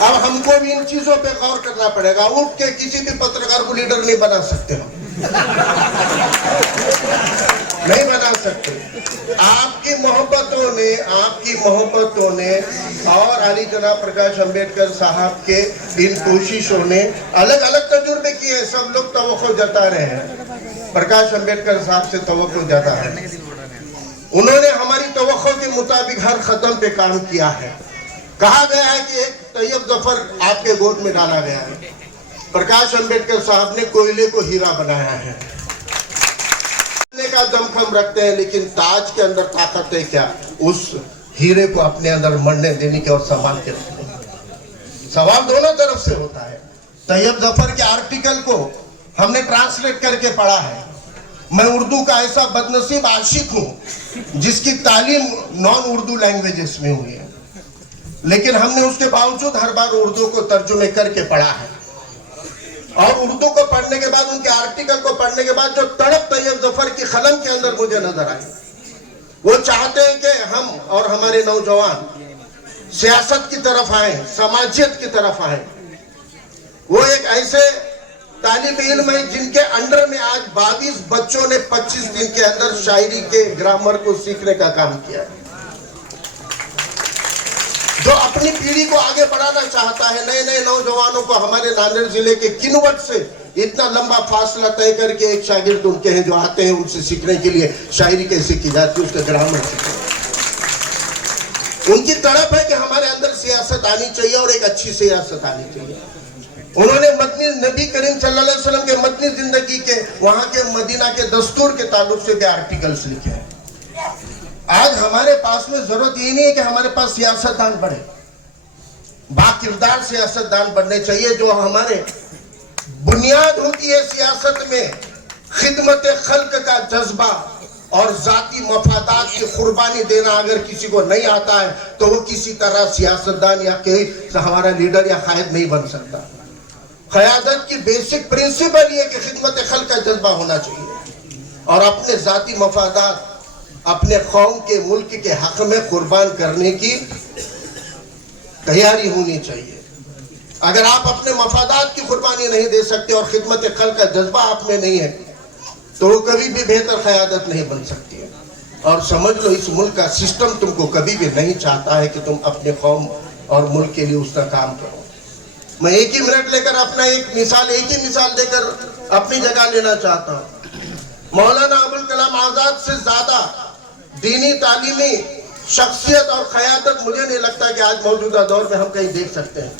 اب ہم کو بھی ان چیزوں پہ غور کرنا پڑے گا. اٹھ کے کسی بھی پترکار کو لیڈر نہیں بنا سکتے ہم, نہیں بنا سکتے. آپ کی محبتوں نے اور علی جناب پرکاش امبیڈکر صاحب کے ان کوششوں نے الگ الگ تجربے کیے. سب لوگ توقع جتا رہے ہیں, پرکاش امبیڈکر صاحب سے توقع جتا ہے. انہوں نے ہماری توقع کے مطابق ہر ختم پہ کام کیا ہے. کہا گیا ہے کہ ایک طیب ظفر آپ کے گود میں ڈالا گیا ہے. پرکاش امبیڈکر صاحب نے کوئلے کو ہیرا بنایا ہے. کا دمخم رکھتے ہیں, لیکن تاج کے اندر طاقت ہے کیا؟ اس ہیرے کو اپنے اندر مرنے دینے کے اور سنبھال کے رکھنے. سوال دونوں طرف سے ہوتا ہے. طیب ظفر کے آرٹیکل کو ہم نے ٹرانسلیٹ کر کے پڑھا ہے. میں اردو کا ایسا بدنصیب عاشق ہوں جس کی تعلیم نان اردو لینگویجز میں ہوئی ہے, لیکن ہم نے اس کے باوجود ہر بار اردو کو ترجمے کر کے پڑھا ہے. اور اردو کو پڑھنے کے بعد, ان کے آرٹیکل کو پڑھنے کے بعد جو تڑپ طیب ظفر کی قلم کے اندر مجھے نظر آئی, وہ چاہتے ہیں کہ ہم اور ہمارے نوجوان سیاست کی طرف آئیں, سماجیت کی طرف آئیں. وہ ایک ایسے طالب علم ہیں جن کے انڈر میں آج 22 بچوں نے 25 دن کے اندر شاعری کے گرامر کو سیکھنے کا کام کیا, جو اپنی پیڑھی کو آگے بڑھانا چاہتا ہے. نئے نئے نوجوانوں کو ہمارے ناندیڑ ضلع کے کنوٹ سے اتنا لمبا فاصلہ طے کر کے ایک شاگرد ان کے ہیں جو آتے ہیں ان سے سیکھنے کے لیے شاعری کیسے کی جاتی ہے, اس کا گرامر سیکھیں. ان کی تڑپ ہے کہ ہمارے اندر سیاست آنی چاہیے اور ایک اچھی سیاست آنی چاہیے. انہوں نے مدنی نبی کریم صلی اللہ علیہ وسلم کے مدنی زندگی کے, وہاں کے مدینہ کے دستور کے تعلق سے بھی آرٹیکلز لکھے ہیں. آج ہمارے پاس میں ضرورت یہ نہیں ہے کہ ہمارے پاس سیاستدان بڑھے, با کردار سیاستدان بننے چاہیے. جو ہمارے بنیاد ہوتی ہے سیاست میں خدمت خلق کا جذبہ اور ذاتی مفادات کی قربانی دینا, اگر کسی کو نہیں آتا ہے تو وہ کسی طرح سیاستدان یا ہمارا لیڈر یا قائد نہیں بن سکتا. قیادت کی بیسک پرنسپل یہ کہ خدمت خلق کا جذبہ ہونا چاہیے اور اپنے ذاتی مفادات اپنے قوم کے, ملک کے حق میں قربان کرنے کی تیاری ہونی چاہیے. اگر آپ اپنے مفادات کی قربانی نہیں دے سکتے اور خدمت خلق کا جذبہ آپ میں نہیں ہے تو وہ کبھی بھی بہتر قیادت نہیں بن سکتی ہے. اور سمجھ لو اس ملک کا سسٹم تم کو کبھی بھی نہیں چاہتا ہے کہ تم اپنے قوم اور ملک کے لیے اس کا کام کرو. میں ایک ہی منٹ لے کر اپنا ایک ہی مثال دے کر اپنی جگہ لینا چاہتا ہوں. مولانا ابوالکلام آزاد سے زیادہ دینی تعلیمی شخصیت اور قیادت مجھے نہیں لگتا کہ آج موجودہ دور میں ہم کہیں دیکھ سکتے ہیں.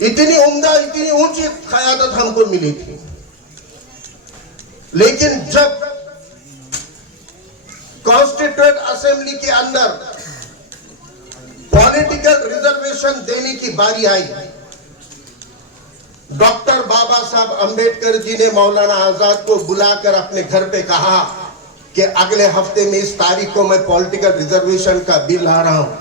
اتنی عمدہ, اتنی اونچی قیادت ہم کو ملی تھی, لیکن جب کانسٹیٹیوٹ اسمبلی کے اندر پولیٹیکل ریزرویشن دینے کی باری آئی, ڈاکٹر بابا صاحب امبیڈکر جی نے مولانا آزاد کو بلا کر اپنے گھر پہ کہا کہ اگلے ہفتے میں اس تاریخ کو میں پولیٹیکل ریزرویشن کا بل لا رہا ہوں,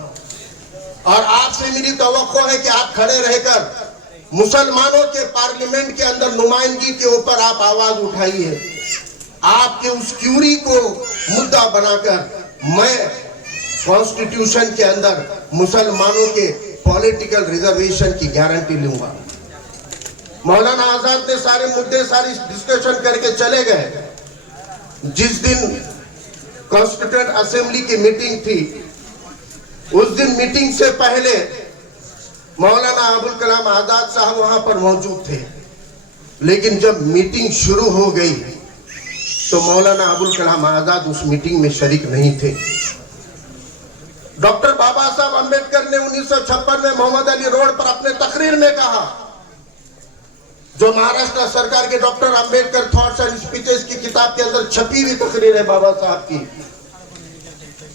اور آپ سے میری توقع ہے کہ آپ کھڑے رہ کر مسلمانوں کے پارلیمنٹ کے اندر نمائندگی کے اوپر آپ آواز اٹھائیے. آپ کے اس کیوری کو مدعا بنا کر میں کانسٹیٹیوشن کے اندر مسلمانوں کے پولیٹیکل ریزرویشن کی گارنٹی لوں گا. مولانا آزاد نے سارے مدعے ساری ڈسکشن کر کے چلے گئے. جس دن کانسٹیٹیوٹ اسمبلی کی میٹنگ تھی, اس دن میٹنگ سے پہلے مولانا ابوالکلام آزاد صاحب وہاں پر موجود تھے, لیکن جب میٹنگ شروع ہو گئی تو مولانا ابوالکلام آزاد اس میٹنگ میں شریک نہیں تھے. ڈاکٹر بابا صاحب امبیڈکر نے 1956 میں محمد علی روڈ پر اپنے تقریر میں کہا, جو مہاراشٹر سرکار کے doctor Ambedkar thoughts and speeches کی کتاب کے اندر چھپی ہوئی تقریر ہے بابا صاحب کی.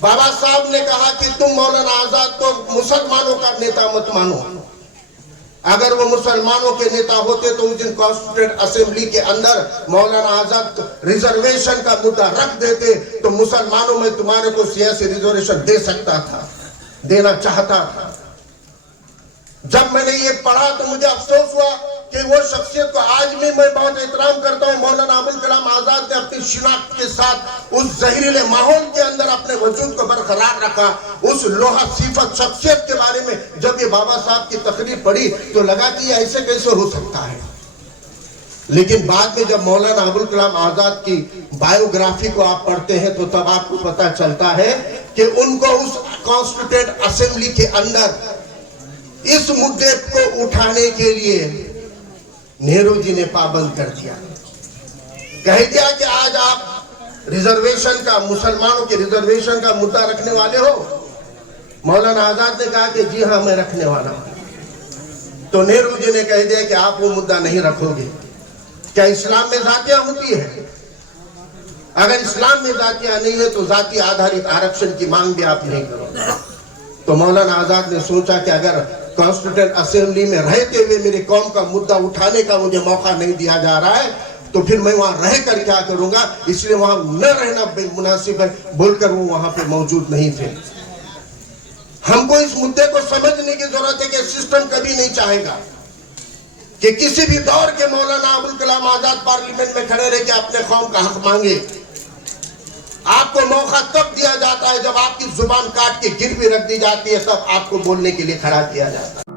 بابا صاحب نے کہا کہ تم مولانا آزاد کو مسلمانوں کا نیتا مت مانو. اگر وہ مسلمانوں کے نیتا ہوتے تو اس دن کانسٹیٹیوٹ اسمبلی کے اندر مولانا آزاد ریزرویشن کا مدعا رکھ دیتے تو مسلمانوں میں تمہارے کو سیاسی ریزرویشن دے سکتا تھا, دینا چاہتا تھا. جب میں نے یہ پڑھا تو مجھے افسوس ہوا کہ وہ شخصیت کو آج بھی میں بہت احترام کرتا ہوں. مولانا ابوالکلام آزاد نے اپنی شناخت کے ساتھ اس زہریلے ماحول کے اندر اپنے وجود کو برقرار رکھا. اس لوہا صفت شخصیت کے بارے میں جب یہ بابا صاحب کی تقریر پڑھی تو لگا کہ یہ ایسے کیسے ہو سکتا ہے. لیکن بعد میں جب مولانا ابوالکلام آزاد کی بائیوگرافی کو آپ پڑھتے ہیں تو تب آپ کو پتہ چلتا ہے کہ ان کو اس کانسٹیٹیوٹ اسمبلی کے اندر اس مدعے کو اٹھانے کے لیے نہرو جی نے پابند کر دیا. کہہ دیا کہ آج آپ ریزرویشن کا، مسلمانوں کے ریزرویشن کا مدعا رکھنے والے ہو. مولانا آزاد نے کہا کہ جی ہاں میں رکھنے والا ہوں. تو نہرو جی نے کہہ دیا کہ آپ وہ مدعا نہیں رکھو گے. کیا اسلام میں ذاتیہ ہوتی ہے؟ اگر اسلام میں ذاتیہ نہیں ہے تو ذاتی آدھارت آرکشن کی مانگ بھی آپ نہیں کرو. تو مولانا آزاد نے سوچا کہ اگر کانسٹیٹیوٹ اسمبلی میں رہتے ہوئے میری قوم کا مدعا اٹھانے کا مجھے موقع نہیں دیا جا رہا ہے تو پھر میں وہاں رہ کر کیا کروں گا، اس لیے وہاں نہ رہنا مناسب ہے بول کر وہ وہاں پہ موجود نہیں تھے. ہم کو اس مدعے کو سمجھنے کی ضرورت ہے کہ سسٹم کبھی نہیں چاہے گا کہ کسی بھی دور کے مولانا ابوالکلام آزاد پارلیمنٹ میں کھڑے رہ کے اپنے قوم کا حق مانگے. آپ کو موقع تب دیا جاتا ہے جب آپ کی زبان کاٹ کے گر بھی رکھ دی جاتی ہے، تب آپ کو بولنے کے لیے کھڑا کیا جاتا ہے.